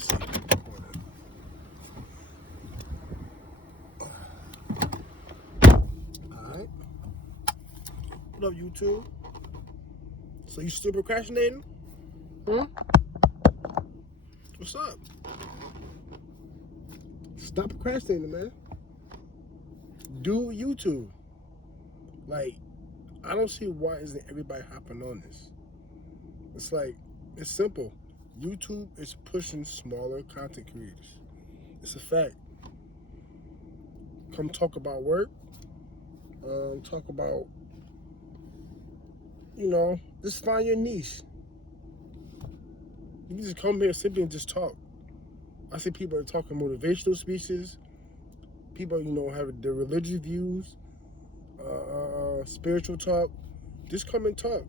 see. Alright. What up, YouTube? So you still procrastinating? What's up? Stop procrastinating, man. Do YouTube. Like, I don't see why isn't everybody hopping on this. It's like, it's simple. YouTube is pushing smaller content creators. It's a fact. Come talk about work. Talk about, just find your niche. You can just come here, sit here, and just talk. I see people are talking motivational speeches. People, have their religious views, spiritual talk. Just come and talk.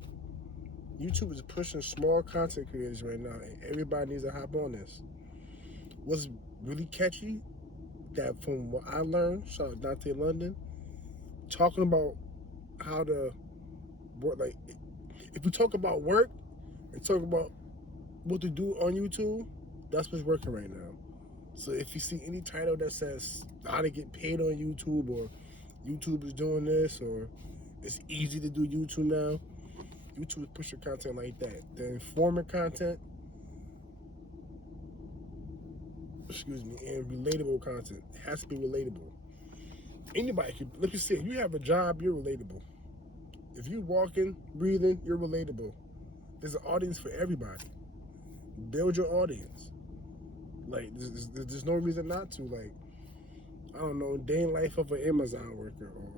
YouTube is pushing small content creators right now, and everybody needs to hop on this. What's really catchy, that from what I learned, shout out Dante London, talking about how to work. Like, if we talk about work and talk about what to do on YouTube, that's what's working right now. So if you see any title that says how to get paid on YouTube, or YouTube is doing this, or it's easy to do YouTube now, YouTube is pushing content like that. The informative content, and relatable content. It has to be relatable. Anybody can, let me see, if you have a job, you're relatable. If you're walking, breathing, you're relatable. There's an audience for everybody. Build your audience. Like, there's no reason not to. Like, I don't know, day in life of an Amazon worker, or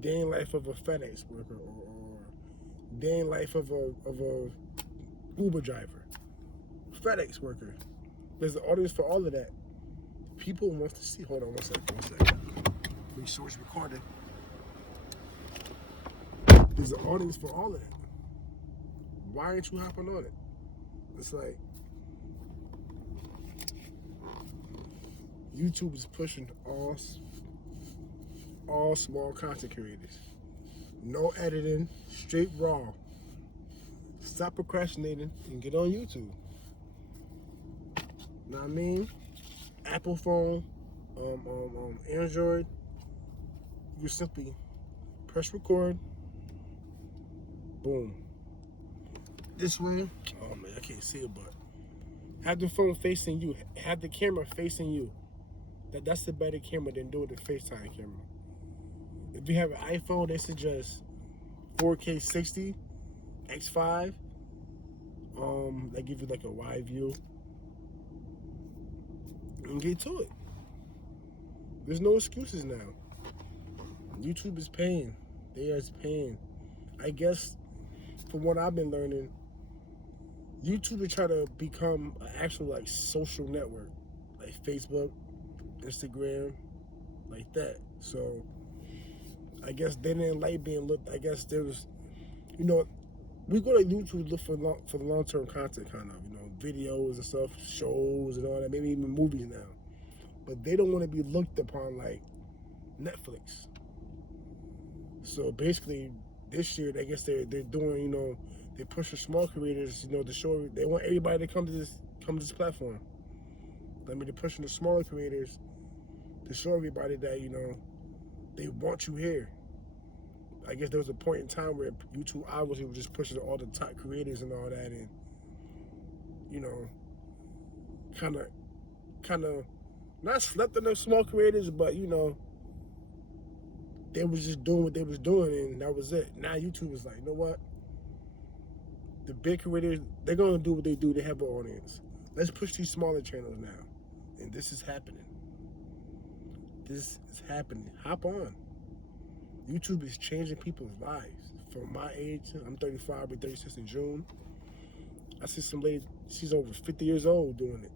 day in life of a FedEx worker, or day in life of a Uber driver, FedEx worker. There's an audience for all of that. People want to see. Hold on one second. Make sure it's recorded. There's an audience for all of that. Why aren't you hopping on it? It's like, YouTube is pushing all small content creators. No editing, straight raw. Stop procrastinating and get on YouTube. Know what I mean? Apple phone, Android, you simply press record, boom. This way, oh man, I can't see it, but have the phone facing you, have the camera facing you. That's the better camera than doing the FaceTime camera. If you have an iPhone, they suggest 4K 60, X5. They give you like a wide view. And get to it. There's no excuses now. YouTube is paying. They are paying. I guess, from what I've been learning, YouTube is trying to become an actual like social network, like Facebook, Instagram, like that. So I guess they didn't like being looked. I guess there was, we go to YouTube look for the long-term content, kind of, videos and stuff, shows and all that, maybe even movies now. But they don't want to be looked upon like Netflix. So basically, this year, I guess they're doing, they're pushing small creators, to show, they want everybody to come to this platform. They're pushing the smaller creators to show everybody that, they want you here. I guess there was a point in time where YouTube obviously was just pushing all the top creators and all that, and kind of not slept on those small creators, but they was just doing what they was doing, and that was it. Now YouTube is like, you know what? The big creators, they're gonna do what they do. They have an audience. Let's push these smaller channels now, and this is happening. This is happening. Hop on. YouTube is changing people's lives. From my age, I'm 35, I'll be 36 in June. I see some lady, she's over 50 years old doing it.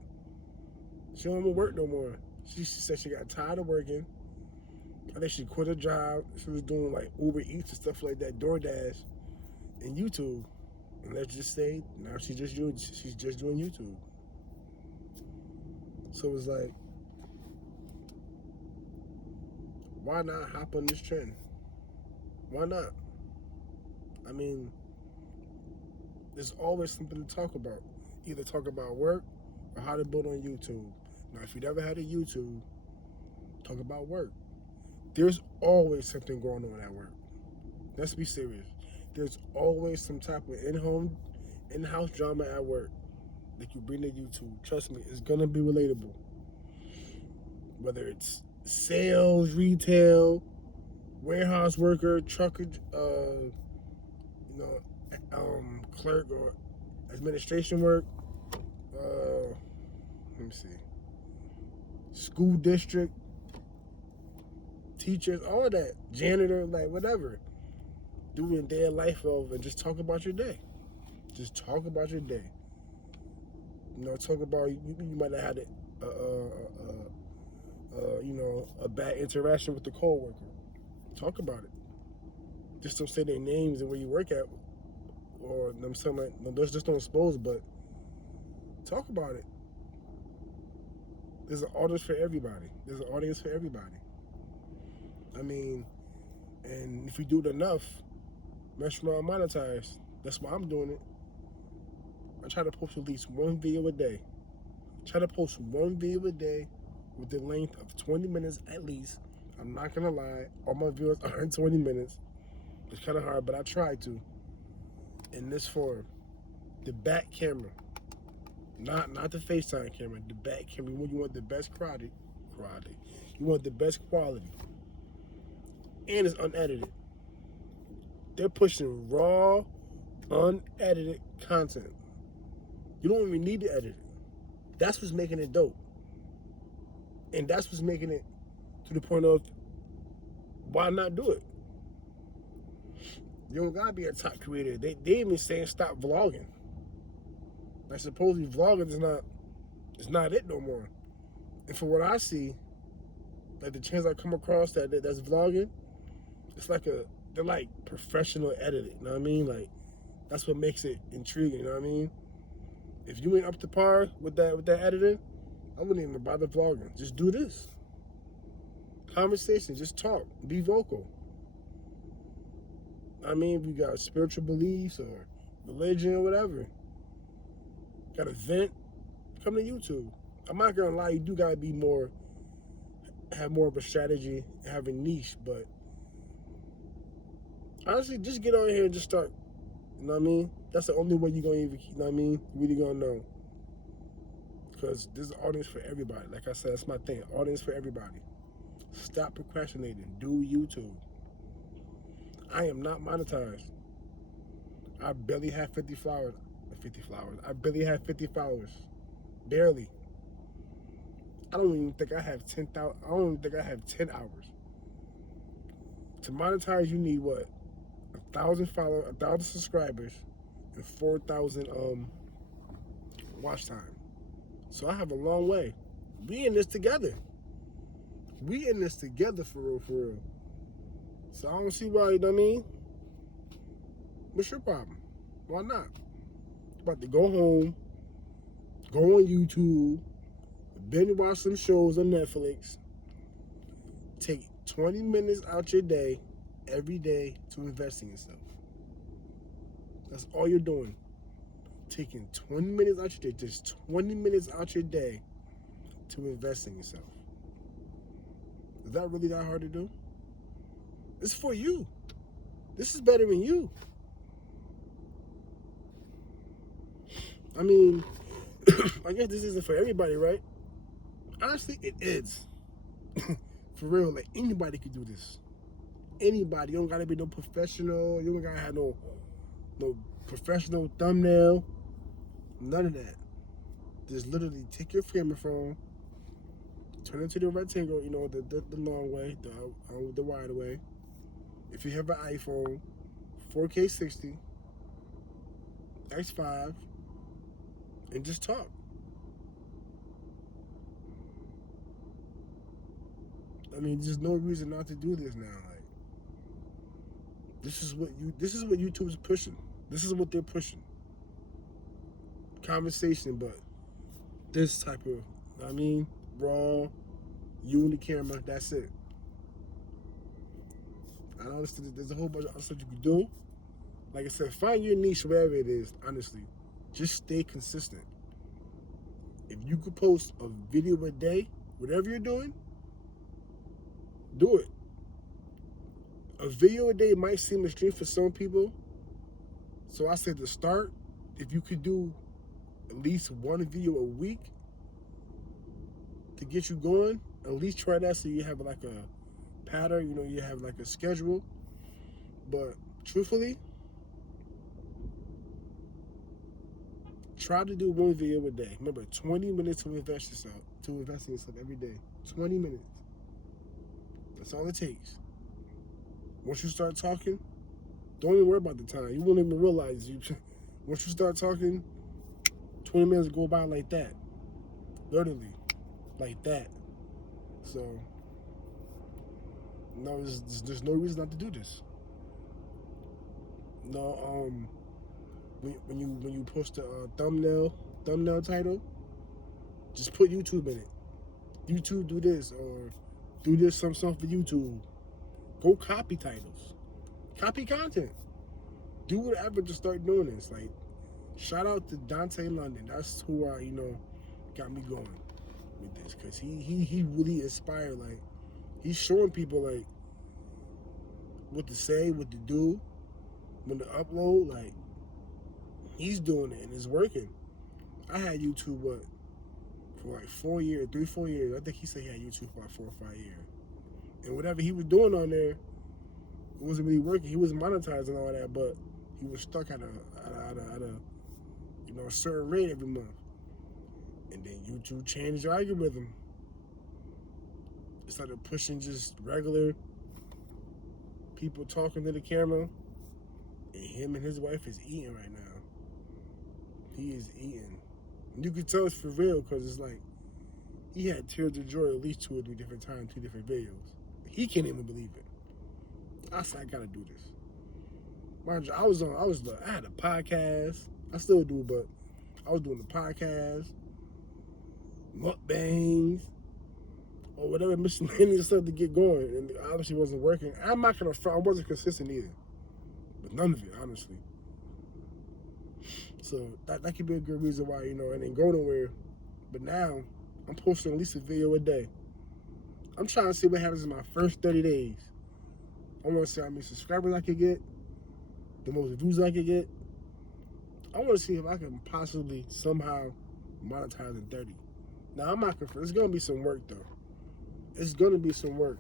She don't even work no more. She said she got tired of working. I think she quit her job. She was doing like Uber Eats and stuff like that, DoorDash, and YouTube. And let's just say, now she's just doing YouTube. So it's like, why not hop on this trend? Why not? I mean, there's always something to talk about. Either talk about work or how to build on YouTube. Now, if you never had a YouTube, talk about work. There's always something going on at work. Let's be serious. There's always some type of in-house drama at work that you bring to YouTube. Trust me, it's gonna be relatable. Whether it's sales, retail, warehouse worker, trucker, clerk or administration work. Let me see. School district, teachers, all of that, janitor, like whatever. Doing their life of and just talk about your day. Just talk about your day. Talk about you might have had a bad interaction with the coworker. Talk about it. Just don't say their names and where you work at, or them something like just don't expose. But talk about it. There's an audience for everybody. There's an audience for everybody. I mean, and if you do it enough, restaurant monetized. That's why I'm doing it. I try to post at least one video a day. Try to post one video a day with the length of 20 minutes at least. I'm not gonna lie, all my videos aren't 20 minutes. It's kind of hard, but I try to. In this form, the back camera, not the FaceTime camera, the back camera. You want the best quality. You want the best quality, and it's unedited. They're pushing raw, unedited content. You don't even need to edit it. That's what's making it dope. And that's what's making it to the point of why not do it? You don't gotta be a top creator. They even saying stop vlogging. Like supposedly vlogging is not it no more. And for what I see, like the chance I come across that's vlogging, it's like they're like professional editing. You know what I mean? Like that's what makes it intriguing. You know what I mean? If you ain't up to par with that editing, I wouldn't even bother vlogging. Just do this. Conversation, just talk, be vocal. I mean, if you got spiritual beliefs or religion or whatever, got a vent, come to YouTube. I'm not gonna lie, you do gotta have more of a strategy, have a niche, but honestly, just get on here and just start. You know what I mean? That's the only way you're gonna even, you know what I mean, really gonna know. Because there's an audience for everybody. Like I said, that's my thing. Audience for everybody. Stop procrastinating. Do YouTube. I am not monetized. I barely have 50 flowers. I barely have 50 followers. Barely. I don't even think I have 10,000. I don't even think I have 10 hours. To monetize, you need what? 1,000 followers, 1,000 subscribers, and 4,000 watch time. So I have a long way. We in this together. We in this together for real, for real. So I don't see why, you know what I mean? What's your problem? Why not? About to go home, go on YouTube, binge watch some shows on Netflix, take 20 minutes out your day, every day, to invest in yourself. That's all you're doing. Taking 20 minutes out your day, just 20 minutes out your day to invest in yourself. Is that really that hard to do? It's for you. This is better than you. I mean, I guess this isn't for everybody, right? Honestly, it is. For real, like anybody could do this. Anybody. You don't gotta be no professional. You don't gotta have no professional thumbnail. None of that. Just literally take your camera phone, turn it to the rectangle, the long way, the wide way. If you have an iPhone, 4K 60, X5, and just talk. I mean, there's no reason not to do this now. Like, this is what YouTube is pushing. This is what they're pushing. Conversation, but this type of, I mean, raw, you and the camera, that's it. I understand there's a whole bunch of other stuff you can do. Like I said, find your niche wherever it is, honestly. Just stay consistent. If you could post a video a day, whatever you're doing, do it. A video a day might seem extreme for some people. So I said to start, if you could do at least one video a week to get you going, at least try that so you have like a pattern, you have like a schedule. But truthfully, try to do one video a day. Remember, 20 minutes to invest in yourself every day. 20 minutes. That's all it takes. Once you start talking, don't even worry about the time. You won't even realize once you start talking, 20 minutes go by like that. Literally. Like that. So, no, there's no reason not to do this. No, when you post a thumbnail title, just put YouTube in it. YouTube do this, or do this some stuff for YouTube. Go copy titles. Copy content. Do whatever to start doing this. Like, shout out to Dante London. That's who got me going with this. Cause he really inspired, like, he's showing people like what to say, what to do, when to upload, like he's doing it and it's working. I had YouTube for like 4 years, 3-4 years. I think he said he had YouTube for like 4 or 5 years. And whatever he was doing on there, it wasn't really working. He was monetizing all that, but he was stuck at a certain rate every month. And then YouTube changed the algorithm. It started pushing just regular people talking to the camera. And him and his wife is eating right now. He is eating. And you can tell it's for real because it's like he had tears of joy at least 2 or 3 different times, 2 different videos. He can't even believe it. I said, I gotta do this. Mind you, I had a podcast. I still do, but I was doing the podcast, mukbangs, or whatever miscellaneous stuff to get going, and it obviously wasn't working. I'm not gonna front, I wasn't consistent either. But none of it, honestly. So that could be a good reason why, it didn't go nowhere. But now, I'm posting at least a video a day. I'm trying to see what happens in my first 30 days. I want to see how many subscribers I could get, the most views I could get. I want to see if I can possibly somehow monetize in 30. Now, I'm not confident. It's going to be some work, though. It's going to be some work.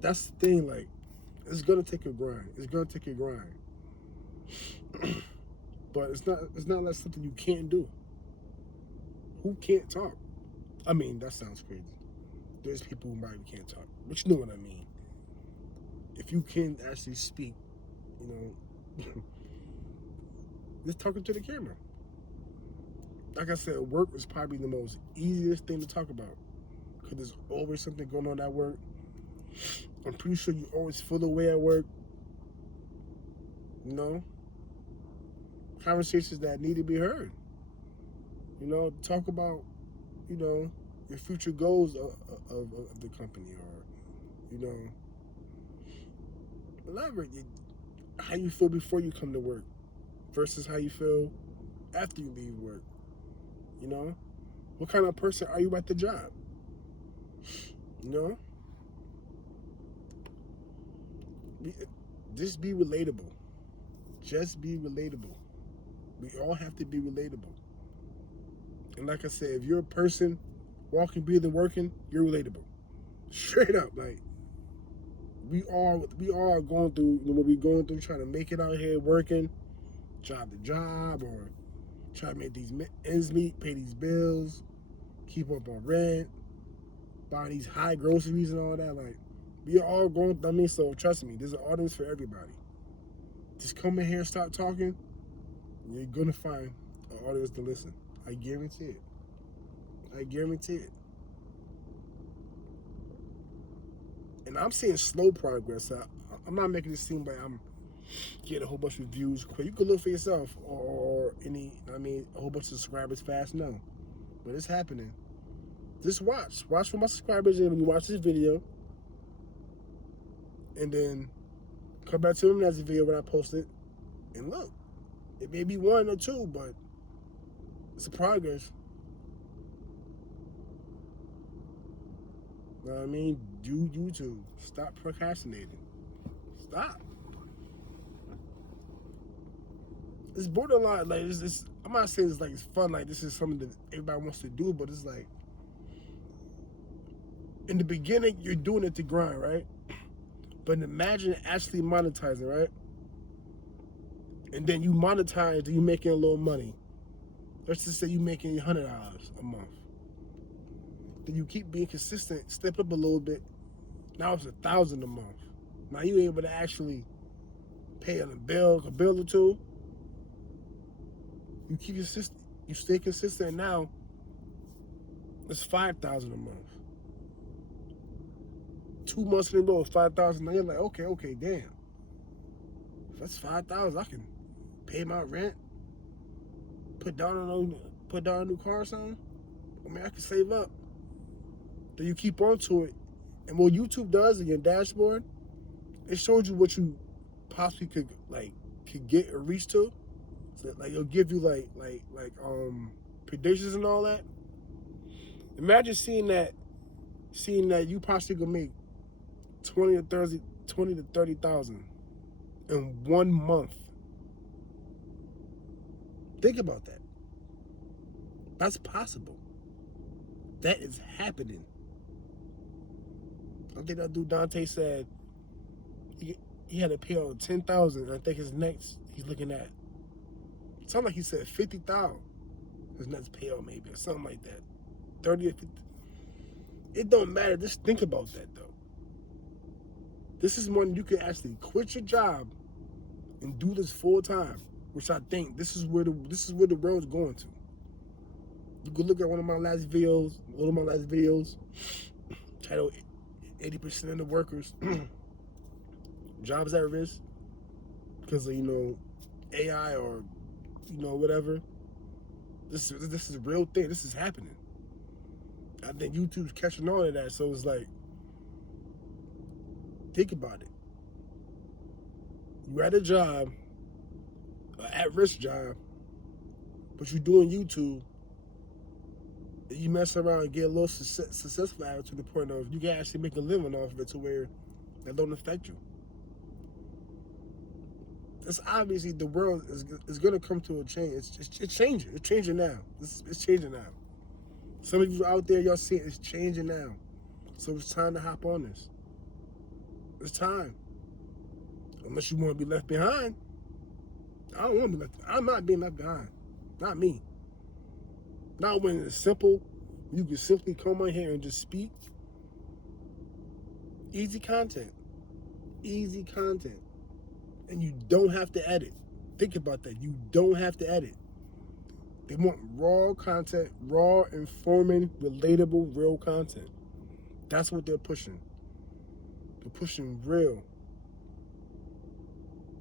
That's the thing, like, it's going to take a grind. It's going to take a grind. But it's not like something you can't do. Who can't talk? I mean, that sounds crazy. There's people who probably can't talk, but you know what I mean. If you can actually speak, just talking to the camera. Like I said, work is probably the most easiest thing to talk about because there's always something going on at work. I'm pretty sure you always feel away at work. Conversations that need to be heard. Talk about, your future goals of the company, or, elaborate how you feel before you come to work versus how you feel after you leave work. What kind of person are you at the job? Just be relatable. Just be relatable. We all have to be relatable. And like I said, if you're a person walking, breathing, working, you're relatable. Straight up, like we are going through what we're going through, trying to make it out here working, job to job, or try to make these ends meet, pay these bills, keep up on rent, buy these high groceries and all that. Like we are all going through. I mean, so trust me, there's an audience for everybody. Just come in here and start talking, you're gonna find an audience to listen. I guarantee it. I guarantee it. And I'm seeing slow progress. I'm not making it seem like I'm getting a whole bunch of views quick. You can look for yourself, or a whole bunch of subscribers fast. No, but it's happening. Just watch for my subscribers, and when you watch this video, and then come back to the video when I post it, and look. It may be 1 or 2, but It's a progress. You know what I mean? Do YouTube. Stop procrastinating. Stop. It's borderline. Like it's I'm not saying it's like it's fun. Like this is something that everybody wants to do, but it's like in the beginning you're doing it to grind, right? But imagine actually monetizing, right? And then you monetize, and you making a little money. Let's just say you making $100 a month. Then you keep being consistent, step up a little bit. Now it's $1,000 a month. Now you able to actually pay a bill or two. You keep consistent. You stay consistent. And now it's $5,000 a month. 2 months in a row, 5,000. Now you're like, okay, damn. If that's 5,000, I can pay my rent, put down a new car or something. I mean, I can save up. Then you keep on to it. And what YouTube does in your dashboard, it shows you what you possibly could get or reach to. So like it'll give you like predictions and all that. Imagine seeing that you possibly could make 20 to 30,000 in 1 month. Think about that. That's possible. That is happening. I think that dude Dante said he had to pay out 10,000. I think his next he's looking at. It sounded like he said 50,000. His next payout maybe or something like that. 30 or 50. It don't matter. Just think about that though. This is when you can actually quit your job and do this full time, which I think this is where the world's going to. You can look at one of my last videos, titled 80% of the workers jobs at risk because of AI or whatever. This is a real thing. This is happening. I think YouTube's catching on to that. So it's like, think about it. You're at a job, an at-risk job, but you're doing YouTube. You mess around and get a little successful at it to the point of you can actually make a living off of it to where that don't affect you. It's obviously the world is going to come to a change. It's changing. It's changing now. It's changing now. Some of you out there, y'all see it, it's changing now. So it's time to hop on this. It's time. Unless you want to be left behind. I don't want to be left behind. I'm not being left behind. Not me. Not when it's simple. You can simply come on here and just speak. Easy content. Easy content. And you don't have to edit. Think about that. You don't have to edit. They want raw content, raw, informing, relatable, real content. That's what they're pushing. They're pushing real.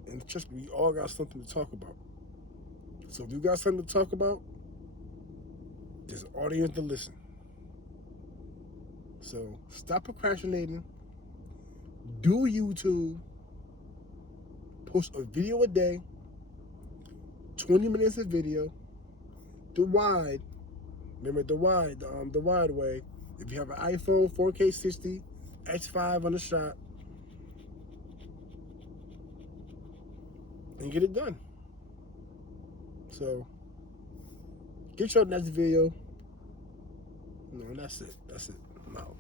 And trust me, we all got something to talk about. So if you got something to talk about, there's an audience to listen. So stop procrastinating. Do YouTube. Post a video a day. 20 minutes of video. The wide. Remember the wide way. If you have an iPhone 4K 60, X5 on the shot, and get it done. So get your next video. No, that's it. I'm out.